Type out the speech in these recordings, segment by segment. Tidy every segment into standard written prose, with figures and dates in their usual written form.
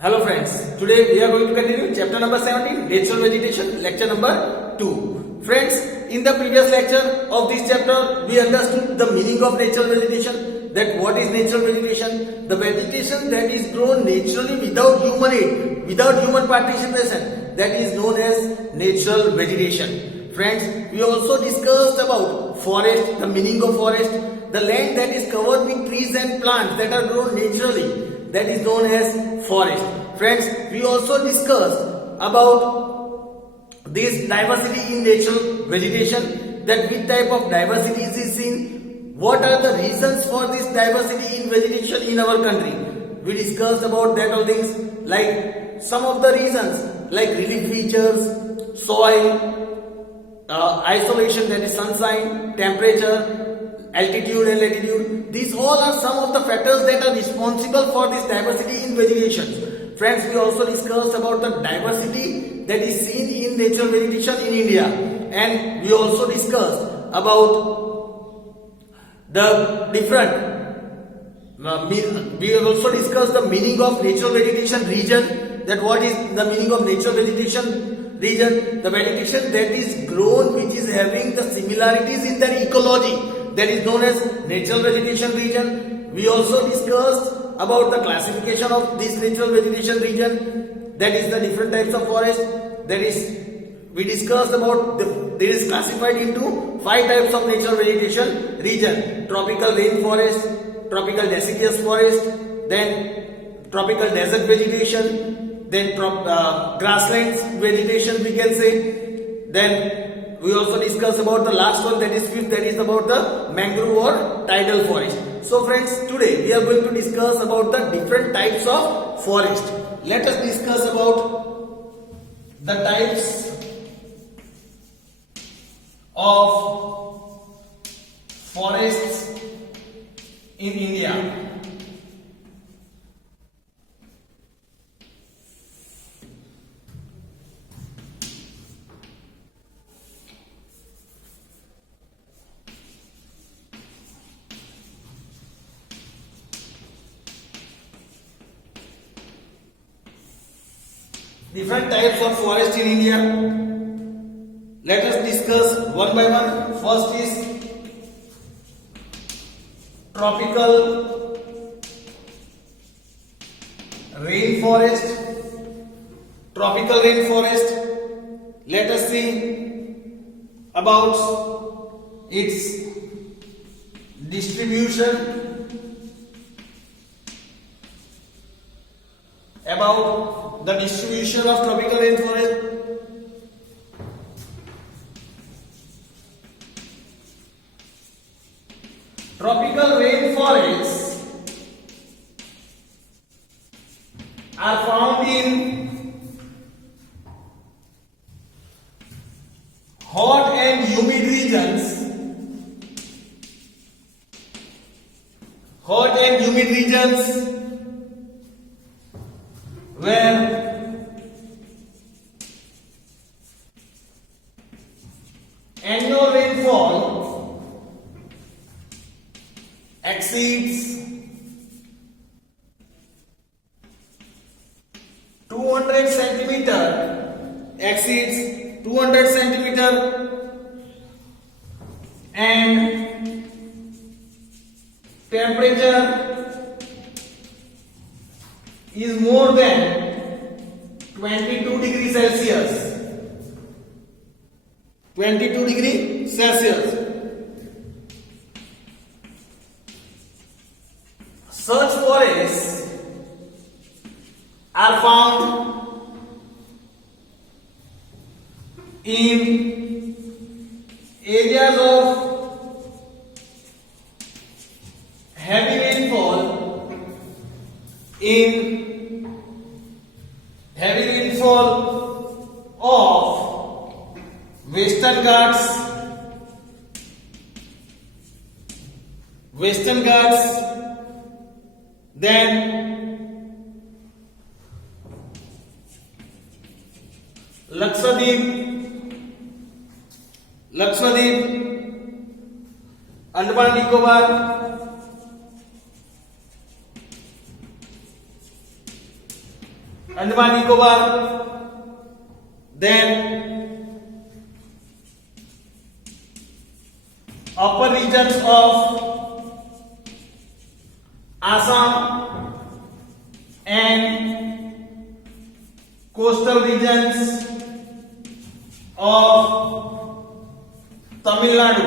Hello friends, today we are going to continue chapter number 17, natural vegetation, lecture number 2. Friends, in the previous lecture of this chapter, we understood the meaning of natural vegetation, that what is natural vegetation, the vegetation that is grown naturally without human aid, without human participation, that is known as natural vegetation. Friends, we also discussed about forest, the meaning of forest, the land that is covered with trees and plants that are grown naturally, that is known as forest. Friends, we also discussed about this diversity in natural vegetation, that which type of diversity is seen, what are the reasons for this diversity in vegetation in our country. We discussed about that all things, like some of the reasons like relief features, soil, isolation, that is sunshine, temperature, altitude and latitude. These all are some of the factors that are responsible for this diversity in vegetation. Friends, we also discussed about the diversity that is seen in natural vegetation in India, and we also discussed about the different we have also discussed the meaning of natural vegetation region, that what is the meaning of natural vegetation region, the vegetation that is grown which is having the similarities in their ecology, that is known as natural vegetation region. We also discussed about the classification of this natural vegetation region, that is the different types of forest, that is we discussed about there is classified into 5 types of natural vegetation region: tropical rainforest, tropical deciduous forest, then tropical desert vegetation, then grasslands vegetation we can say. Then we also discussed about the last one, that is 5th, that is about the mangrove or tidal forest. So friends, today we are going to discuss about the different types of forest. Let us discuss about the types of forests in India. Different types of forest in India. Let us discuss one by one. First is tropical rainforest. Tropical rainforest. Let us see about its distribution, about the distribution of tropical rainforest. Tropical rainforests are found in hot and humid regions. Hot and humid regions where annual rainfall exceeds 200 centimeter, and temperature is more than 22 degrees Celsius. 22 degrees Celsius. Such forests are found in areas of heavy rainfall, in heavy rainfall of Western Ghats, then Lakshadweep, Andaman Nicobar, Andaman Nicobar, then upper regions of Assam and coastal regions of Tamil Nadu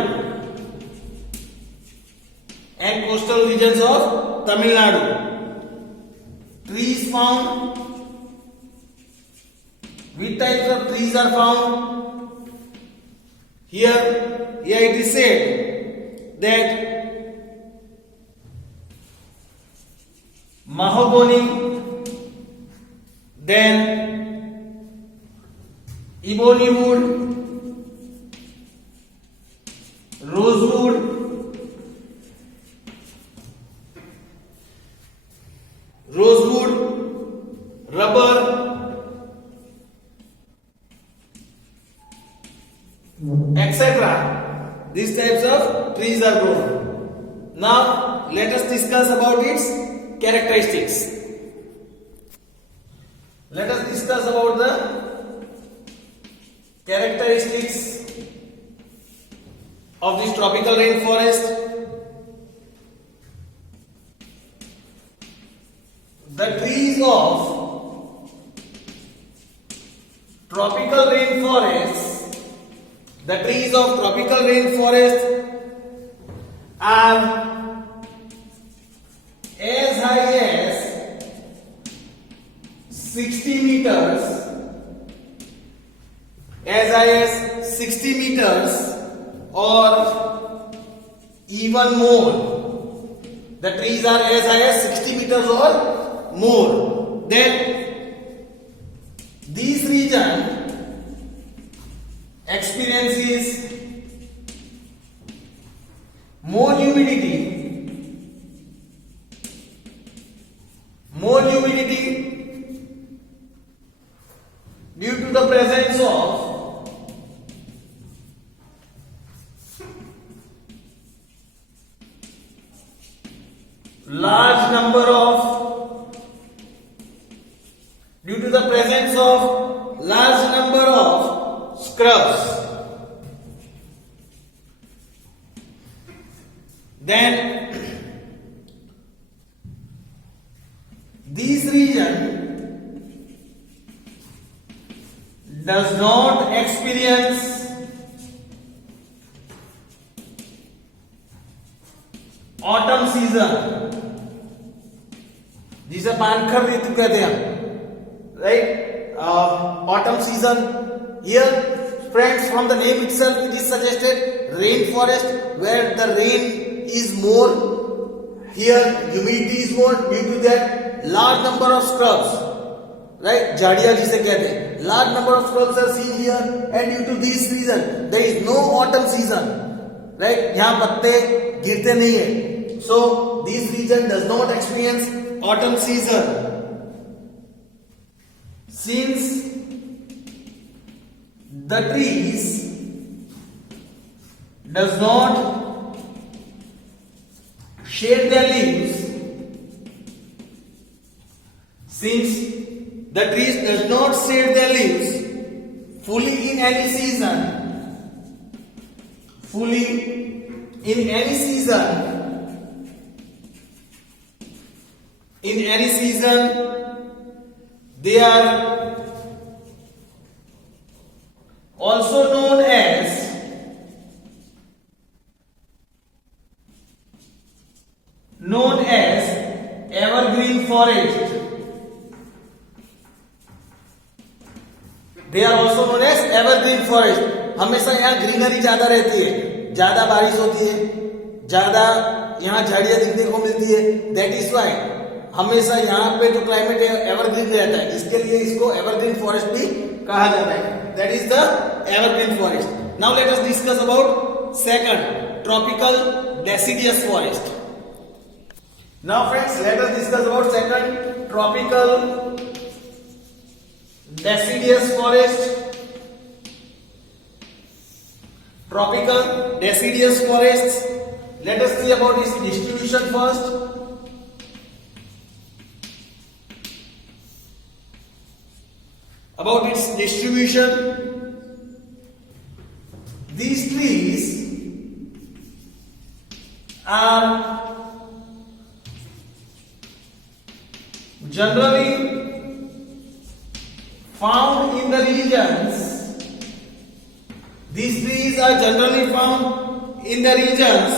and coastal regions of Tamil Nadu. Trees found. Which types of trees are found? Here it is said that mahogany, then ebony wood, rosewood, rubber, etc. These types of trees are grown. Now let us discuss about its characteristics. Let us discuss about the characteristics of this tropical rainforest. The trees of tropical rainforest are as high as 60 meters, or even more. The trees are as high as 60 meters or more. Then this region experiences more humidity due to the presence of large number of scrubs. Then this region does not experience autumn season, जिसे पानखर ऋतु कहते हैं, right? Autumn season. Here, friends, from the name itself, it is suggested rainforest, where the rain is more. Here, humidity is more. Due to that, large number of scrubs, right? Jadiya जिसे कहते हैं. Large number of scrubs are seen here, and due to this reason, there is no autumn season, right? यहाँ पत्ते गिरते नहीं हैं. So, this region does not experience autumn season. Since the trees does not shed their leaves, fully in any season, they are also known as evergreen forest. They are also known as evergreen forest. हमेशा यहाँ greenery ज्यादा रहती है, ज्यादा बारिश होती है, ज्यादा यहाँ झाड़ियां दिखने को मिलती है. दैट इज वाई हमेशा यहाँ पे जो क्लाइमेट है एवरग्रीन रहता है, इसके लिए इसको एवरग्रीन फॉरेस्ट भी कहा जाता है. That is the evergreen forest. Now let us discuss about second, tropical deciduous forest. Now friends, let us discuss about second, tropical deciduous forest. Tropical deciduous forests. Let us see about its distribution first. distribution. These trees are generally found in the regions. These trees are generally found in the regions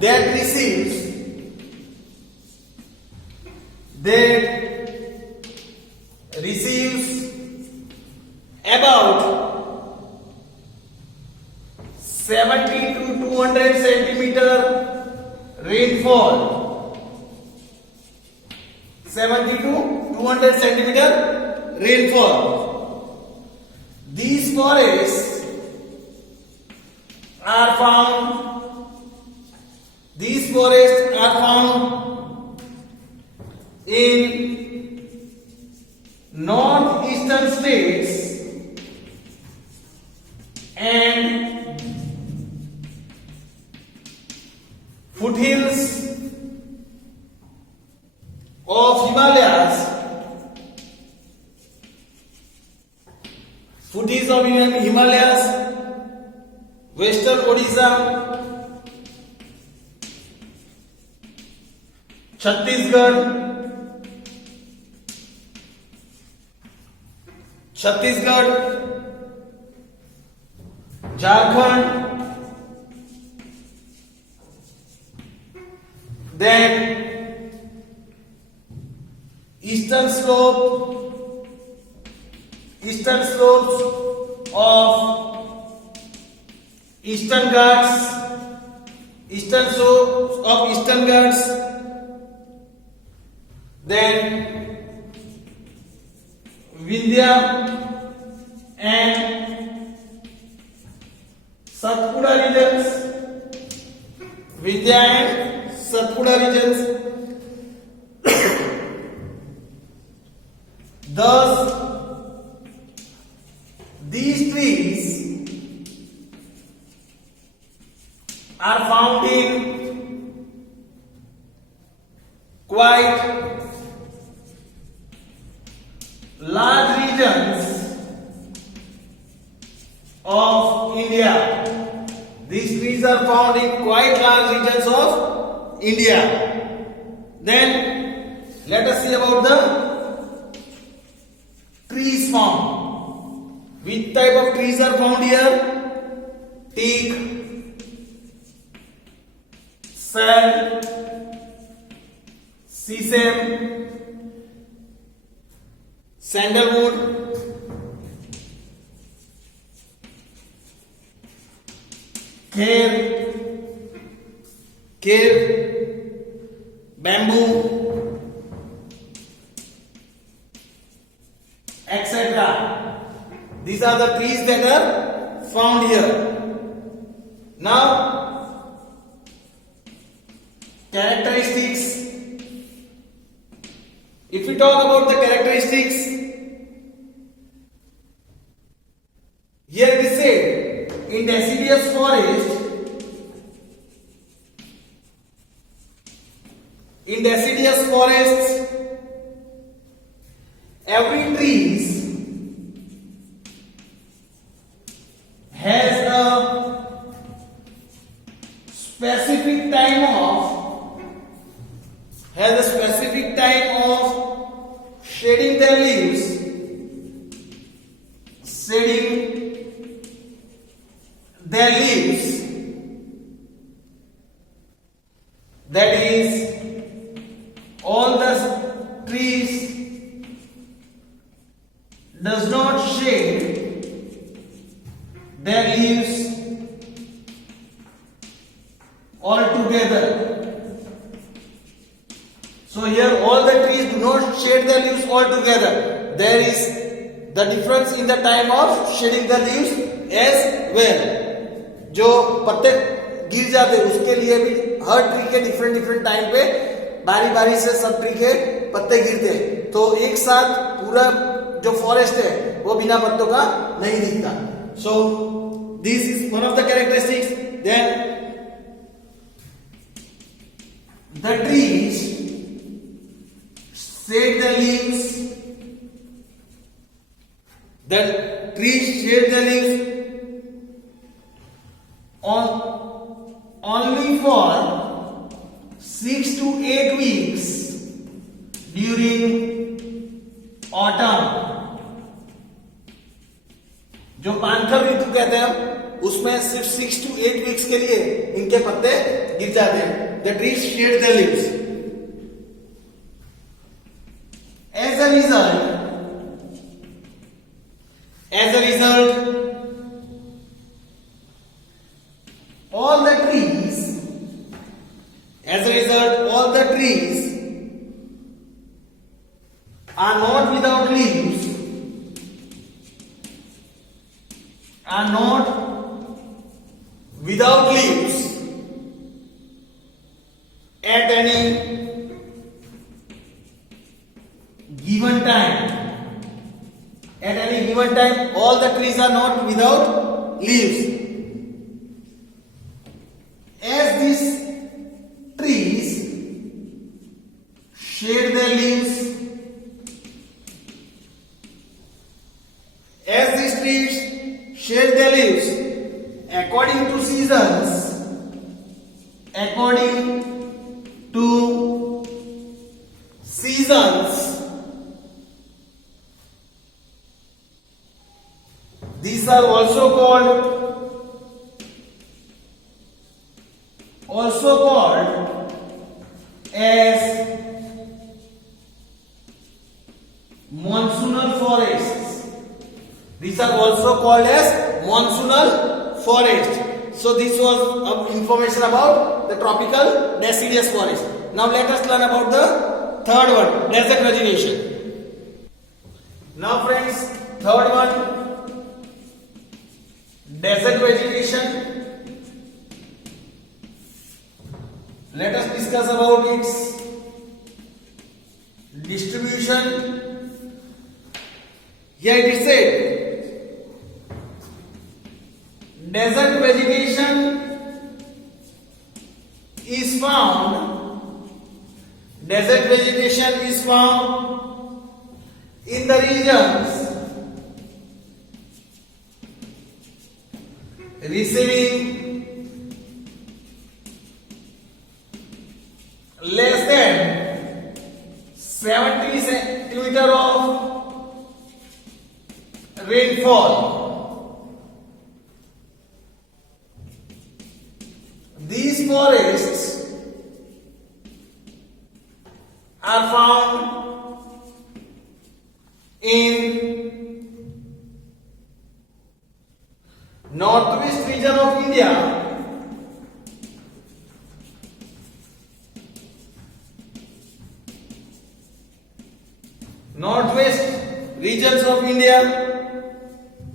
that receives about 70 to 200 centimeter rainfall. 70 to 200 centimeter rainfall. These forests are found in northeastern states and foothills of Himalayas. Foothills of Himalayas, Western Odisha, Chhattisgarh, Jharkhand, then eastern slopes of Eastern Ghats, then Vindhya and Satpura regions. Thus, these trees are found in quite large regions of India. These trees are found in quite large regions of India. Then let us see about the trees found. Which type of trees are found here? Teak, sal, sesame, sandalwood, kher, bamboo, etc. These are the trees that are found here. Now, characteristics. If we talk about the characteristics, here it is said in deciduous forests, every tree has a specific time of shedding their leaves, that is, all the trees does not shade their leaves altogether. So here all the trees do not shade their leaves altogether. There is the difference in the time of shedding the leaves as well. जो पत्ते गिर जाते उसके लिए भी हर tree के different time पे बारी से सब ट्री के पत्ते गिरते हैं, तो एक साथ पूरा जो फॉरेस्ट है वो बिना पत्तों का नहीं दिखता. So this is one of the characteristics. Then the trees shed the leaves. Then trees shed their leaves on only for 6 to 8 weeks during autumn. जो पानखर ऋतु कहते हैं उसमें सिर्फ 6 to 8 वीक्स के लिए इनके पत्ते गिर जाते हैं. The trees shed their leaves. As a result, all the trees are not without leaves, at any given time. All the trees are not without leaves. As these trees shed their leaves, according to seasons, these are also called as monsoonal forests. These are also called as monsoonal forest. So this was information about the tropical deciduous forest. Now let us learn about the third one, desert vegetation. Now friends, third one, desert vegetation. Let us discuss about its distribution. Here it is said, desert vegetation is found in the regions receiving less than 70 centimeter of rainfall. These forests are found in northwest region of India,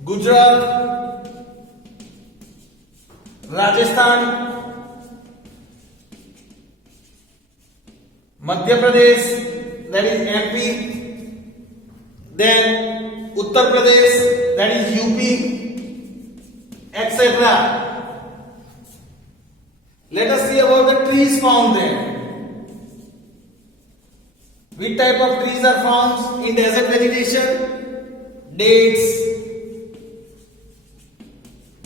Gujarat, Rajasthan, Madhya Pradesh, that is MP, then Uttar Pradesh, that is UP, etc. Let us see about the trees found there. Which type of trees are found in desert vegetation? Dates,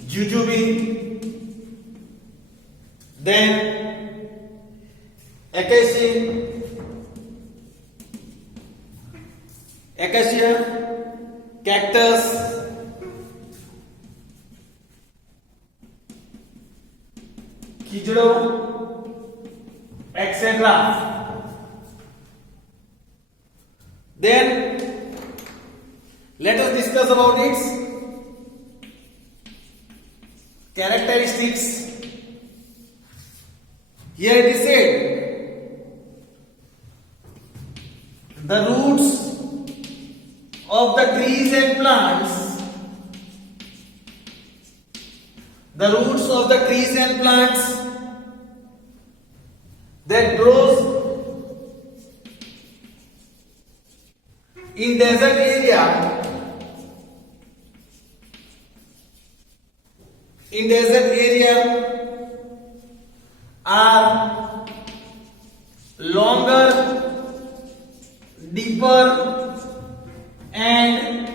jujube, then acacia, cactus, kijro, etc. Then let us discuss about its characteristics. Here it is said, the roots of the trees and plants, that grows in desert area are longer, deeper and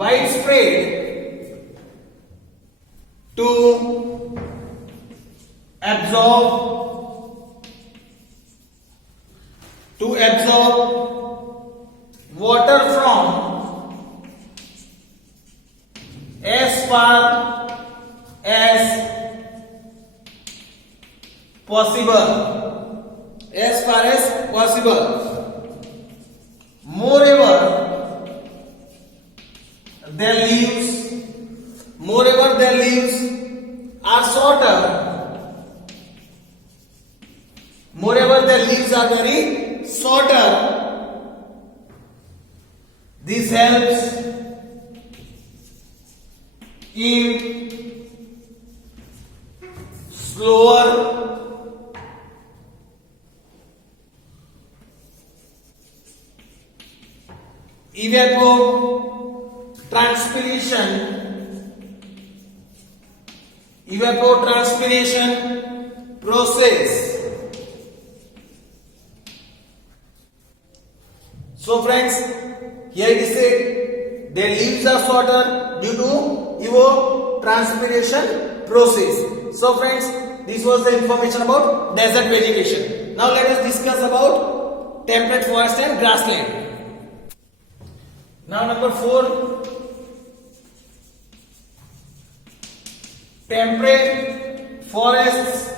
widespread to absorb water from as far as possible. Moreover, their leaves are shorter. Moreover, their leaves are very shorter. This helps in slower evapotranspiration process. So friends, here it is said their leaves are shorter due to evapotranspiration process. So friends, this was the information about desert vegetation. Now let us discuss about temperate forest and grassland. Now number 4, temperate forests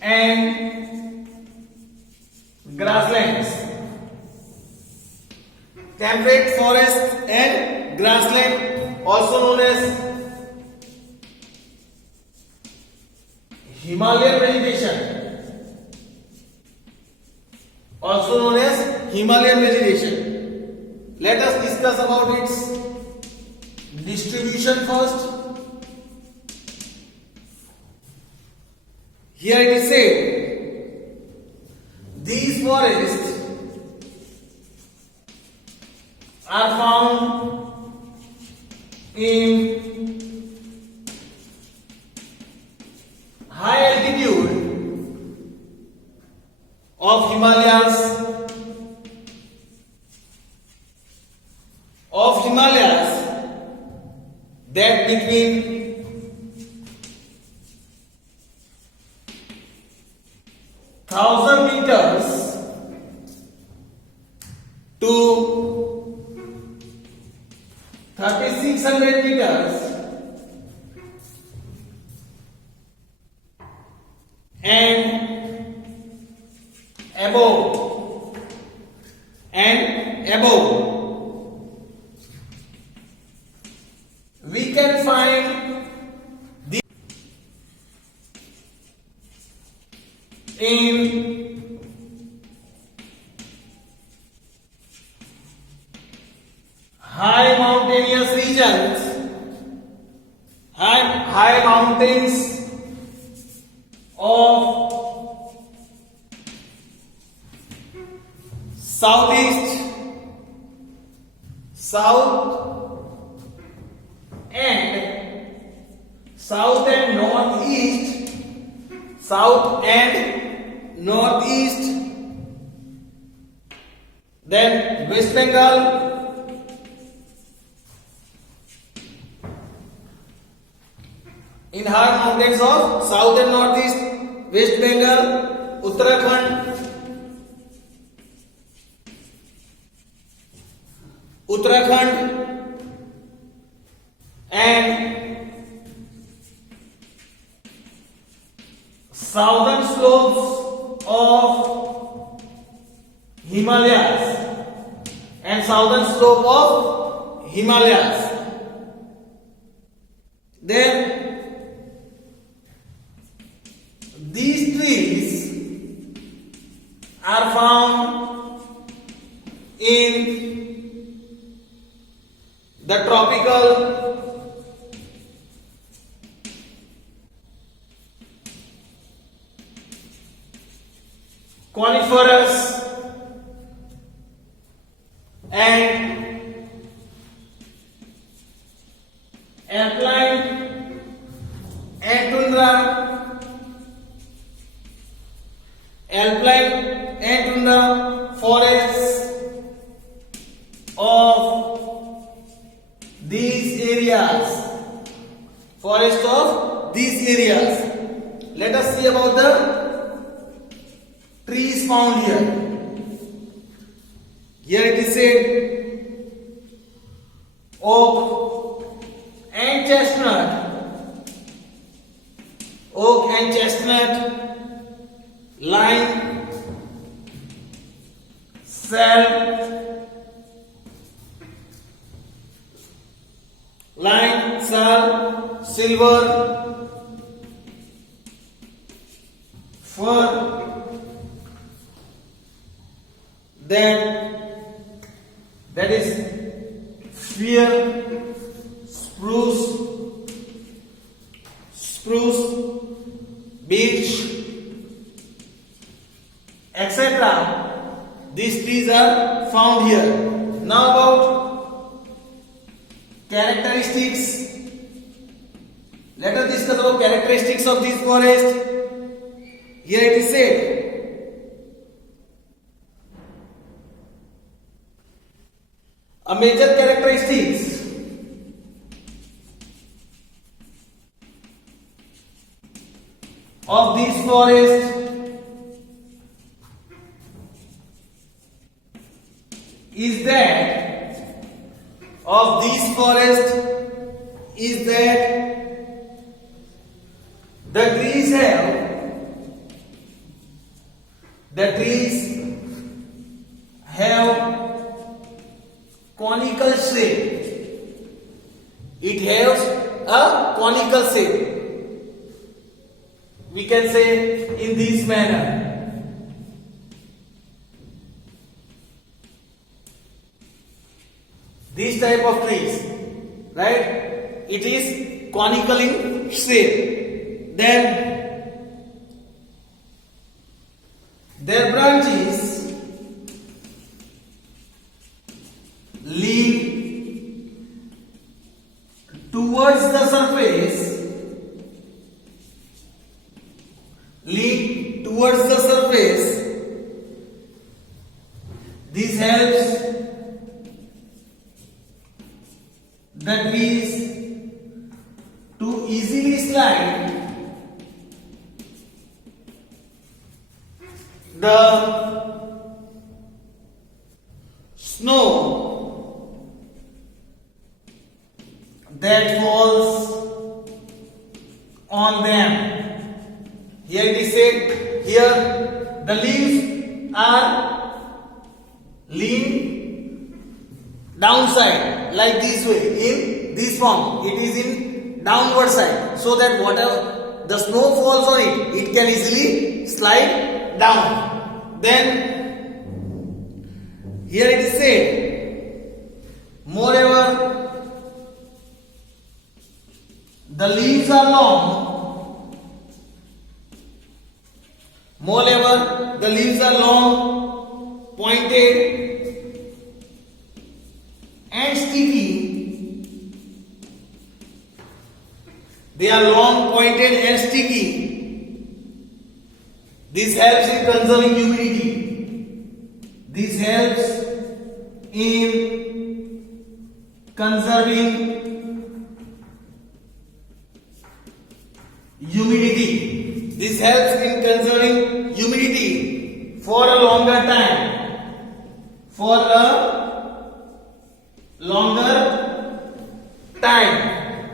and grasslands. Temperate forest and grassland, also known as Himalayan vegetation, Let us discuss about its distribution first. Here it is said, these forests are found in high altitude of Himalayas, that between 1000 meters to 3600 meters and above. We can find the in high mountainous regions, high mountains of south and northeast, then West Bengal, in high mountains of south and northeast, West Bengal, Uttarakhand, and southern slopes of Himalayas Then these trees are found in the tropical coniferous and alpine and tundra forests of these areas. Forest of these areas. Let us see about the trees found here. Here it is said oak and chestnut. Oak and chestnut, lime, sal, silver, fir, that is fir, spruce, beech, etc. These trees are found here. Now about characteristics. Let us discuss about characteristics of this forest. Here it is said, a major characteristics of this forest is that the trees have conical shape. It has a conical shape. We can say in this manner. This type of trees, right? It is conical in shape. Then their branches lead towards the surface. This helps the trees to easily slide the snow that falls on them. Here it is said, here the leaves are lean downside, like this way, in this form. It is in downward side, so that whatever the snow falls on it, it can easily slide down. Then here it is said, moreover, the leaves are long. Pointed and sticky. They are long, pointed and sticky. This helps in conserving humidity. This helps in conserving humidity for a longer time.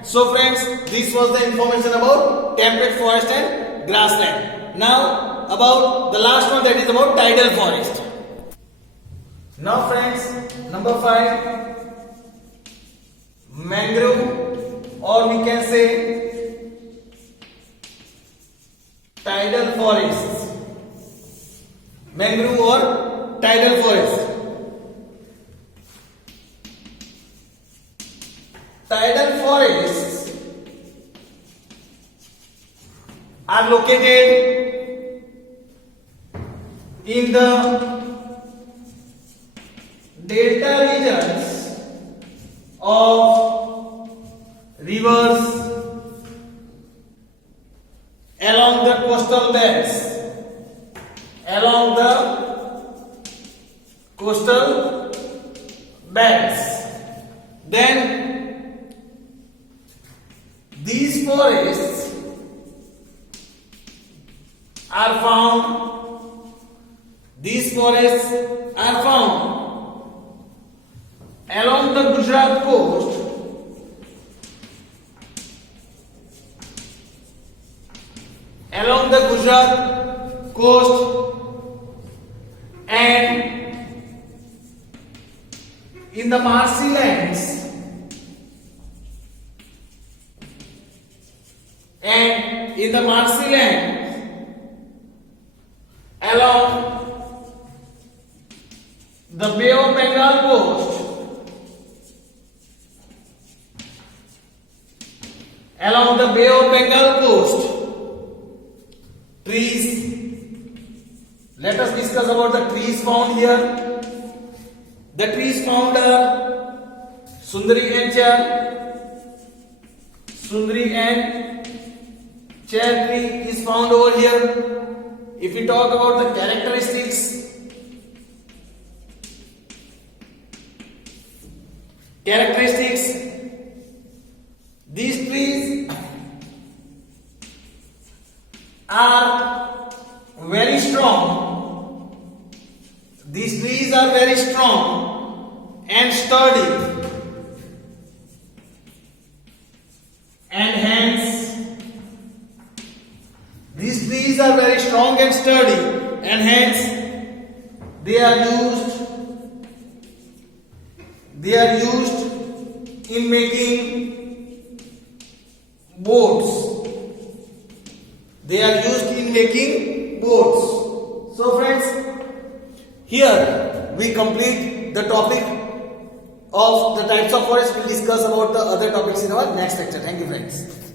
So friends, this was the information about temperate forest and grassland. Now about the last one, that is about tidal forest. Now friends, number 5, mangrove, or we can say tidal forests. Mangrove or tidal forest. Tidal forests are located in the delta regions of rivers along the coastal belts. Then forests are found along the Gujarat coast and in the marshy lands along the Bay of Bengal coast trees. Let us discuss about the trees found here. The trees found are Sundari and chair tree is found over here. If we talk about the characteristics, these trees are very strong. And sturdy, and hence they are used in making boats. So friends, here we complete the topic of the types of forest. We'll discuss about the other topics in our next lecture. Thank you friends.